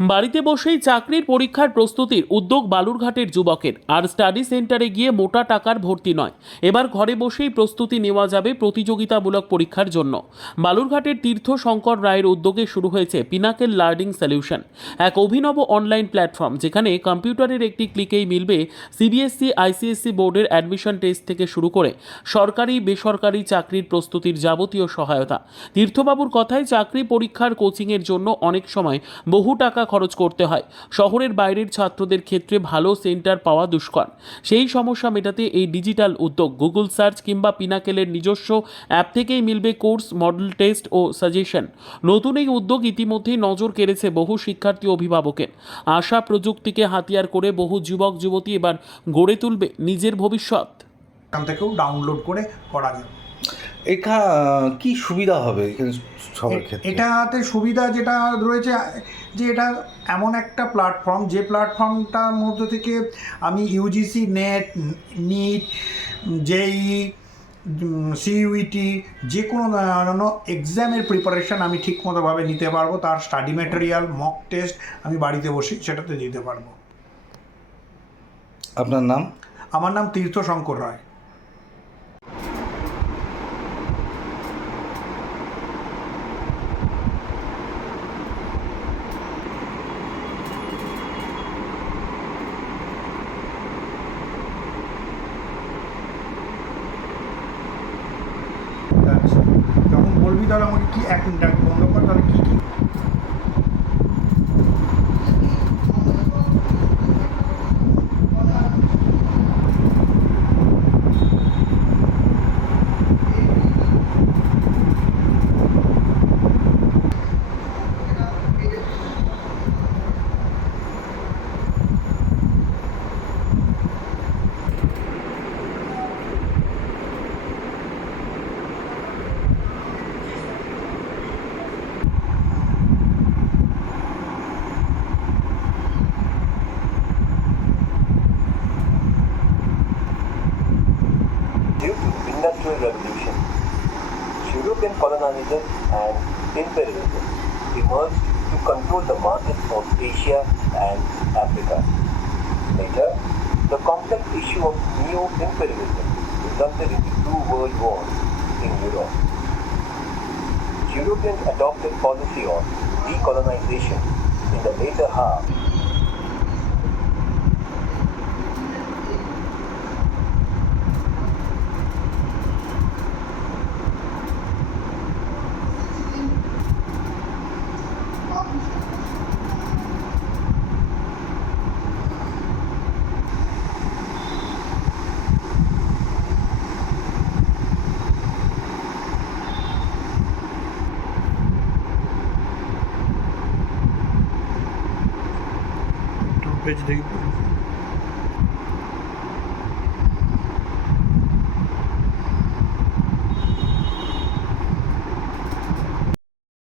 বাড়িতে বসেই চাকরির পরীক্ষার প্রস্তুতির উদ্যোগ বালুরঘাটের যুবকের। আর স্টাডি সেন্টারে গিয়ে মোটা টাকার ভর্তি নয়, এবার ঘরে বসেই প্রস্তুতি নেওয়া যাবে প্রতিযোগিতামূলক পরীক্ষার জন্য। বালুরঘাটের তীর্থ শঙ্কর রায়ের উদ্যোগে শুরু হয়েছে পিনাকেল লার্নিং সলিউশন, এক অভিনব অনলাইন প্ল্যাটফর্ম যেখানে কম্পিউটারের একটি ক্লিকেই মিলবে সিবিএসসি আইসিএসসি বোর্ডের অ্যাডমিশন টেস্ট থেকে শুরু করে সরকারি বেসরকারি চাকরির প্রস্তুতির যাবতীয় সহায়তা। তীর্থবাবুর কথায়, চাকরি পরীক্ষার কোচিংয়ের জন্য অনেক সময় বহু টাকা খরচ করতে হয়। শহরের বাইরের ছাত্রদের ক্ষেত্রে ভালো সেন্টার পাওয়া দুষ্কর। সেই সমস্যা মেটাতে এই ডিজিটাল উদ্যোগ। গুগল সার্চ কিংবা পিনাকেলের নিজস্ব অ্যাপ থেকেই মিলবে কোর্স, মডেল টেস্ট ও সাজেশন। নতুন এই উদ্যোগ ইতিমধ্যেই নজর কেড়েছে বহু শিক্ষার্থী অভিভাবকের। আশা প্রযুক্তিকে হাতিয়ার করে বহু যুবক যুবতী এবার গড়ে তুলবে নিজের ভবিষ্যৎ। এখান থেকেও ডাউনলোড করে করা যাবে। এটা কি সুবিধা হবে এখানে সবার ক্ষেত্রে? এটাতে সুবিধা যেটা রয়েছে যে এটা এমন একটা প্ল্যাটফর্ম, যে প্ল্যাটফর্মটার মধ্যে থেকে আমি ইউজিসি নেট, নিট, জেই, সিইউইটি যে কোনো এক্সামের প্রিপারেশান আমি ঠিকমতোভাবে নিতে পারবো। তার স্টাডি ম্যাটেরিয়াল, মক টেস্ট আমি বাড়িতে বসে সেটাতে দিতে পারবো। আপনার নাম? আমার নাম তীর্থ শঙ্কর রায়। যখন বলবি তাহলে আমাকে কি এক মিনিট আগে বন্ধ কর, তাহলে কী কী Due to Industrial Revolution, European colonization and imperialism emerged to control the markets of Asia and Africa. Later, the complex issue of neo-imperialism resulted in the two world wars in Europe. Europeans adopted policy of decolonization in the later half. Page দেখি।